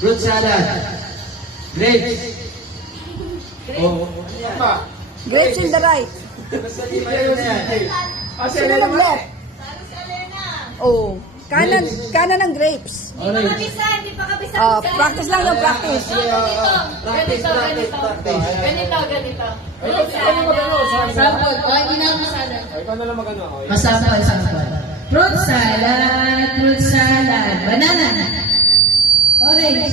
Fruit salad. Grapes. Oh, Grapes in the right. basta di ba yun na yan? Sino ng left? Oh. Kanan ng grapes. Orange. Hindi pa kabisa. Practice lang yung practice. Practice. Ganito. Sample. O, hindi na ako masala. Ikaw na lang magano. Sample. Fruit salad. Banana. Orange.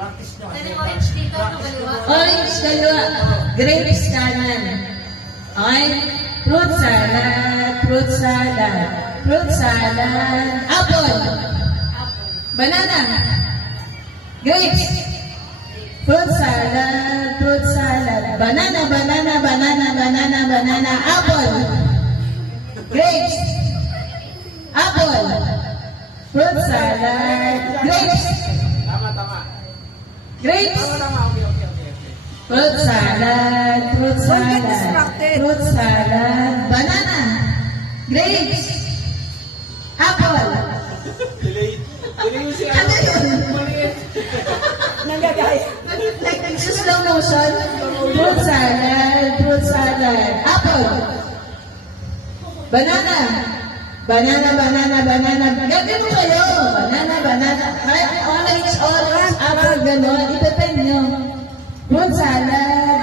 Practice nyo. Ano yung orange dito? Kaliwa. Orange, kaliwa. Grapes, kanan. Okay? Fruit salad. Apple. Banana. Grapes. Fruit salad. Banana. Apple. Grapes. Apple. Fruit salad. Grapes. Tama. Grapes. Tama. Okay. Fruit salad. Don't get distracted. Fruit salad. Banana. Grapes. Apple. Delay mo si Ano yun? Nanggagaya. Like slow motion. Fruit salad. Apple. Banana. Gagawin mo kayo. Banana. Orange, apple, gano'n. Ipepend nyo. Fruit salad.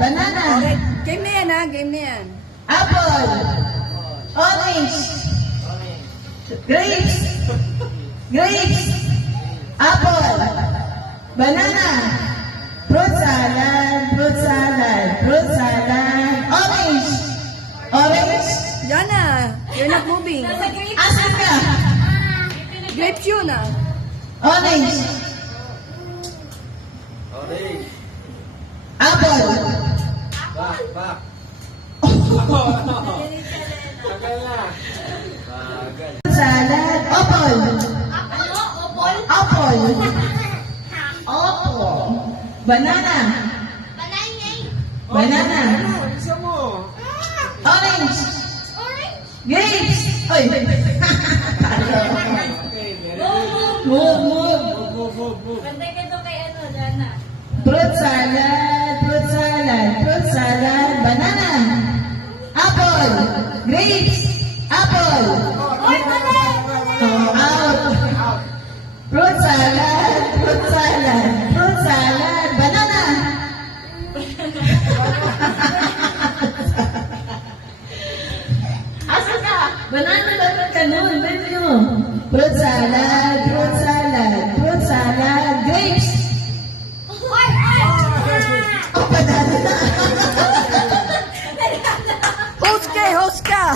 Banana. Okay. Game na yan ha. Game na yan. Apple. Orange. Grapes. Apple. Banana. Fruit salad. Orange. Yan na. You're not moving. Asan ka? Grapes yun ah. Orange. Orange. Apple. Back. Tagal na. Bagal. Fruit salad. Apple. Ano? Opol? Apple. Banana. Banana. Isa mo. Orange. Orange? Grapes. Oy. Okay, very good. Move. Bantay ka doon kay ano, Jana. Fruit salad. Banana. Apple. Grapes. Apple. Oy, mali! Out. Fruit salad. Banana. Asa ka? Banana dapat ka nun. Pwede mo. Fruit salad. Grapes. Oy! Oh, banana. Host ka.